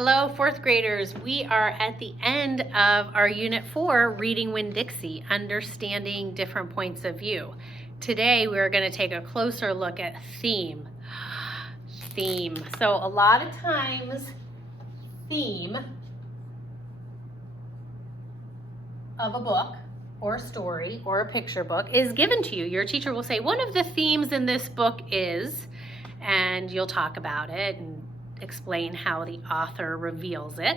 Hello, fourth graders. We are at the end of our Unit 4, Reading Winn-Dixie, Understanding Different Points of View. Today, we're going to take a closer look at theme. Theme. So a lot of times, theme of a book or a story or a picture book is given to you. Your teacher will say, one of the themes in this book is, and you'll talk about it and explain how the author reveals it.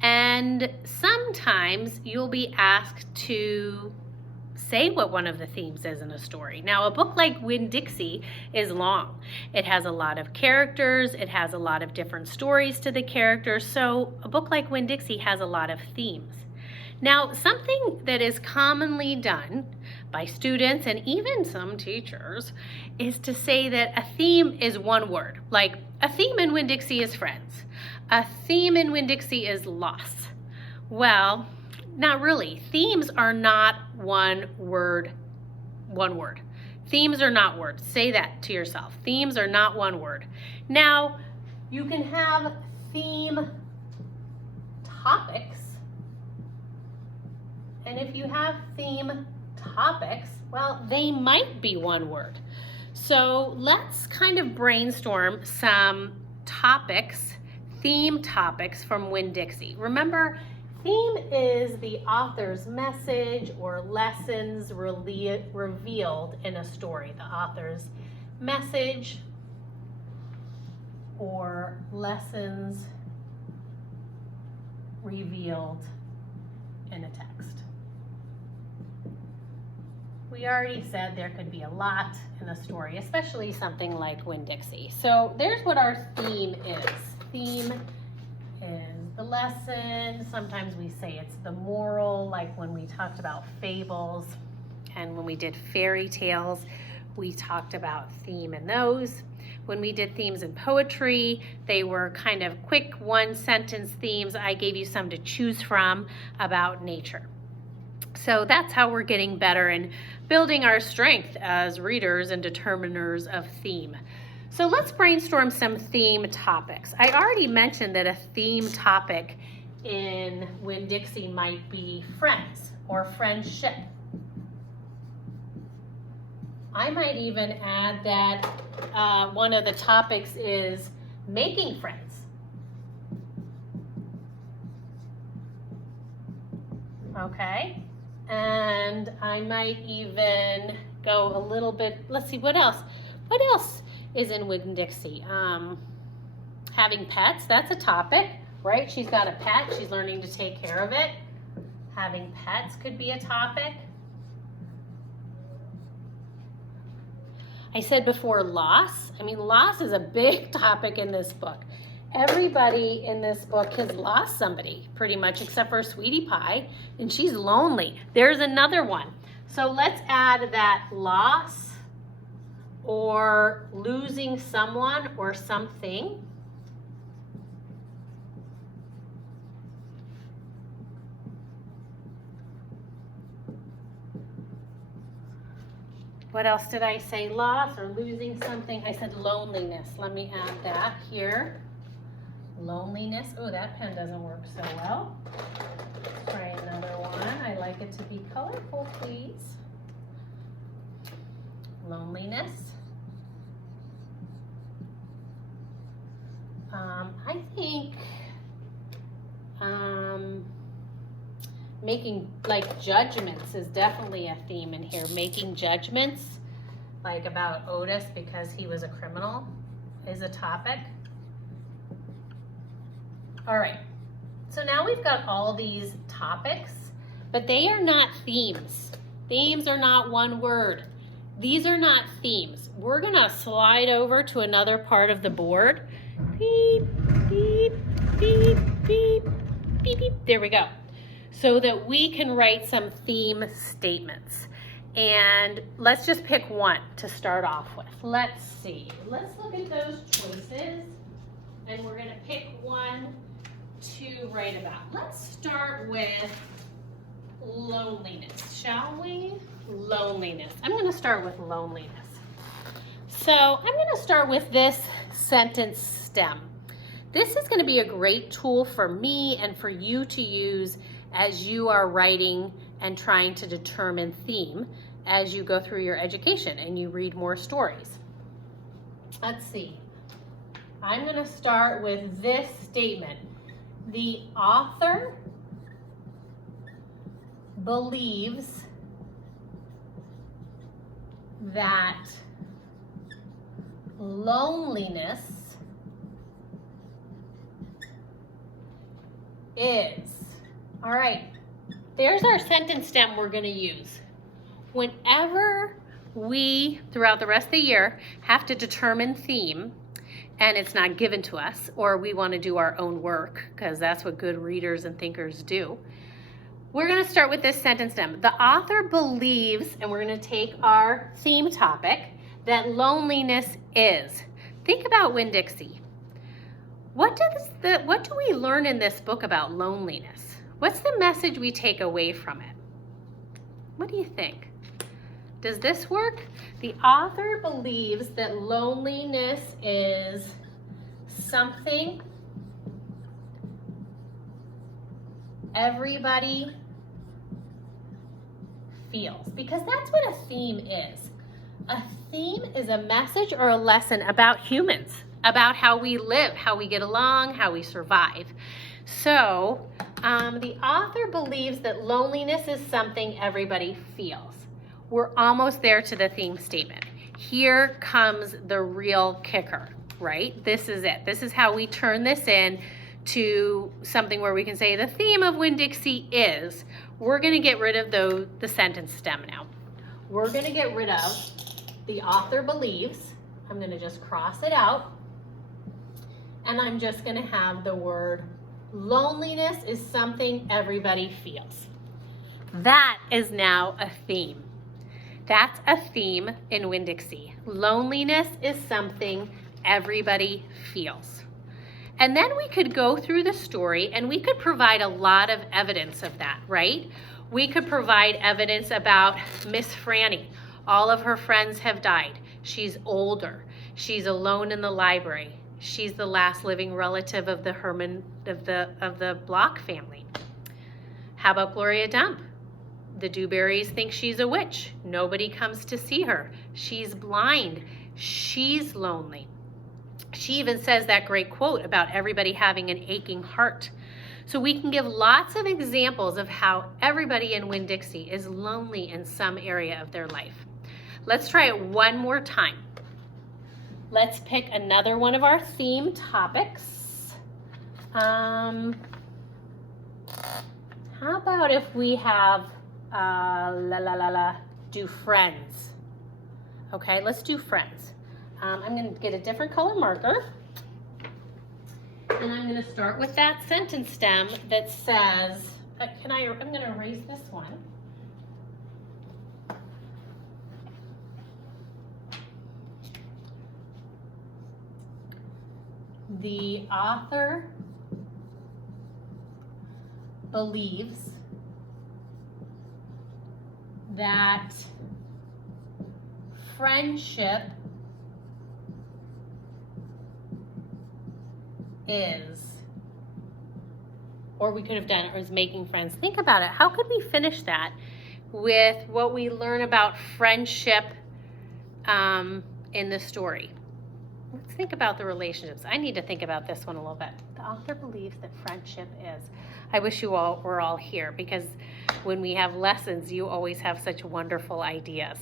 And sometimes you'll be asked to say what one of the themes is in a story. Now, a book like Winn-Dixie is long. It has a lot of characters. It has a lot of different stories to the characters. So a book like Winn-Dixie has a lot of themes. Now, something that is commonly done by students and even some teachers is to say that a theme is one word. Like, a theme in Winn-Dixie is friends. A theme in Winn-Dixie is loss. Well, not really. Themes are not one word. Themes are not words. Say that to yourself. Themes are not one word. Now, you can have theme topics. And if you have theme topics, well, they might be one word. So let's kind of brainstorm some topics, theme topics from Winn-Dixie. Remember, theme is the author's message or lessons revealed in a story. The author's message or lessons revealed in a text. We already said there could be a lot in a story, especially something like Winn-Dixie. So there's what our theme is. Theme is the lesson. Sometimes we say it's the moral, like when we talked about fables and when we did fairy tales, we talked about theme in those. When we did themes in poetry, they were kind of quick one-sentence themes. I gave you some to choose from about nature. So that's how we're getting better and building our strength as readers and determiners of theme. So let's brainstorm some theme topics. I already mentioned that a theme topic in Winn-Dixie might be friends or friendship. I might even add that one of the topics is making friends. Okay, and I might even go a little bit, let's see, what else? What else is in Winn-Dixie? Having pets, that's a topic, right? She's got a pet, she's learning to take care of it. Having pets could be a topic. I said before loss. I mean, loss is a big topic in this book. Everybody in this book has lost somebody, pretty much, except for Sweetie Pie, and she's lonely. There's another one. So let's add that loss or losing someone or something. What else did I say? Loss or losing something. I said loneliness. Let me add that here. Loneliness. Oh, that pen doesn't work so well. Let's try another one. I like it to be colorful, please. Loneliness. I think making like judgments is definitely a theme in here. Making judgments, like about Otis because he was a criminal, is a topic. All right, so now we've got all these topics, but they are not themes. Themes are not one word. These are not themes. We're gonna slide over to another part of the board. Beep, beep, beep, beep, beep, beep. There we go. So that we can write some theme statements. And let's just pick one to start off with. Let's see. Let's look at those choices. And we're gonna pick one to write about. Let's start with loneliness, shall we? Loneliness. I'm gonna start with loneliness. So I'm gonna start with this sentence stem. This is going to be a great tool for me and for you to use as you are writing and trying to determine theme as you go through your education and you read more stories. Let's see. I'm going to start with this statement. The author believes that loneliness is. All right, there's our sentence stem we're going to use. Whenever we, throughout the rest of the year, have to determine theme, and it's not given to us, or we want to do our own work, because that's what good readers and thinkers do, we're going to start with this sentence stem. The author believes, and we're going to take our theme topic, that loneliness is. Think about Winn-Dixie. What do we learn in this book about loneliness? What's the message we take away from it? What do you think? Does this work? The author believes that loneliness is something everybody feels, because that's what a theme is. A theme is a message or a lesson about humans, about how we live, how we get along, how we survive. So the author believes that loneliness is something everybody feels. We're almost there to the theme statement. Here comes the real kicker, right? This is it. This is how we turn this in to something where we can say the theme of Winn-Dixie is. We're going to get rid of the sentence stem now. We're going to get rid of the author believes. I'm going to just cross it out. And I'm just going to have the word loneliness is something everybody feels. That is now a theme. That's a theme in Winn-Dixie. Loneliness is something everybody feels. And then we could go through the story and we could provide a lot of evidence of that, right? We could provide evidence about Miss Franny. All of her friends have died. She's older. She's alone in the library. She's the last living relative of the Block family. How about Gloria Dump? The Dewberries think she's a witch. Nobody comes to see her. She's blind. She's lonely. She even says that great quote about everybody having an aching heart. So we can give lots of examples of how everybody in Winn-Dixie is lonely in some area of their life. Let's try it one more time. Let's pick another one of our theme topics. How about if we have do friends. Okay, let's do friends. I'm going to get a different color marker. And I'm going to start with that sentence stem that says, I'm going to erase this one. The author believes that friendship is, or we could have done it as making friends. Think about it. How could we finish that with what we learn about friendship in the story? Let's think about the relationships. I need to think about this one a little bit. The author believes that friendship is. I wish you all were all here, because when we have lessons, you always have such wonderful ideas.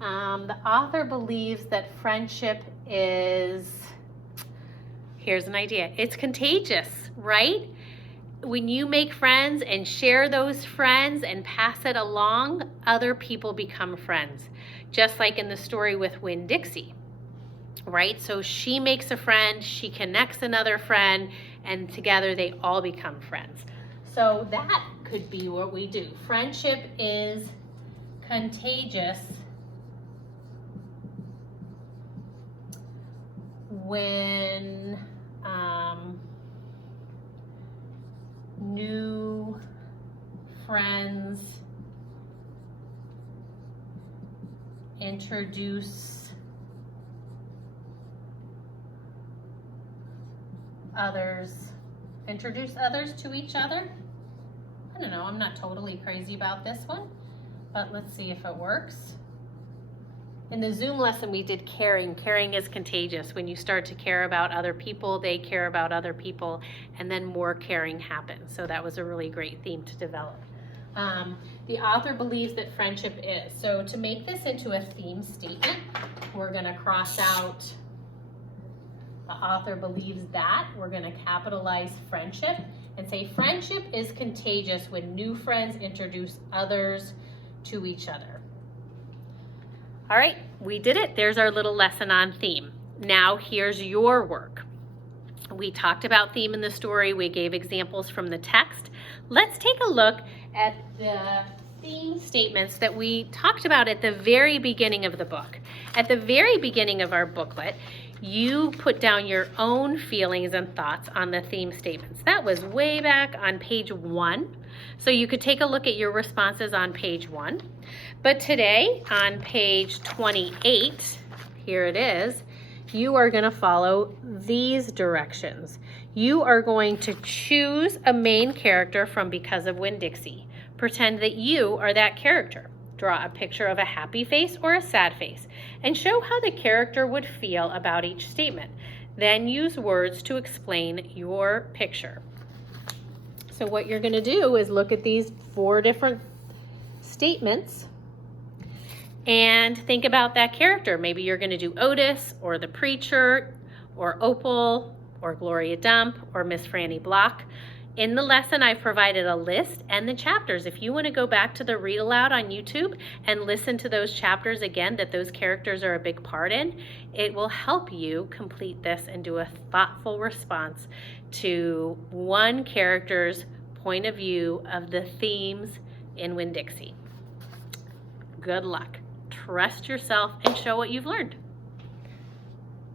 The author believes that friendship is, here's an idea, it's contagious, right? When you make friends and share those friends and pass it along, other people become friends. Just like in the story with Winn-Dixie, right? So she makes a friend, she connects another friend, and together they all become friends. So that could be what we do. Friendship is contagious when new friends introduce others, introduce others to each other. I don't know, I'm not totally crazy about this one, but let's see if it works. In the Zoom lesson we did caring. Caring is contagious. When you start to care about other people, they care about other people, and then more caring happens. So that was a really great theme to develop. The author believes that friendship is. So to make this into a theme statement, we're going to cross out the author believes that. We're going to capitalize friendship and say friendship is contagious when new friends introduce others to each other. All right, we did it. There's our little lesson on theme. Now here's your work. We talked about theme in the story. We gave examples from the text. Let's take a look at the theme statements that we talked about at the very beginning of the book. At the very beginning of our booklet, you put down your own feelings and thoughts on the theme statements. That was way back on page 1. So you could take a look at your responses on page 1. But today on page 28, here it is, you are going to follow these directions. You are going to choose a main character from Because of Winn-Dixie. Pretend that you are that character. Draw a picture of a happy face or a sad face and show how the character would feel about each statement. Then use words to explain your picture. So what you're going to do is look at these 4 different statements and think about that character. Maybe you're going to do Otis or the preacher or Opal or Gloria Dump or Miss Franny Block. In the lesson, I've provided a list and the chapters. If you want to go back to the read aloud on YouTube and listen to those chapters again that those characters are a big part in, it will help you complete this and do a thoughtful response to one character's point of view of the themes in Winn-Dixie. Good luck. Trust yourself and show what you've learned.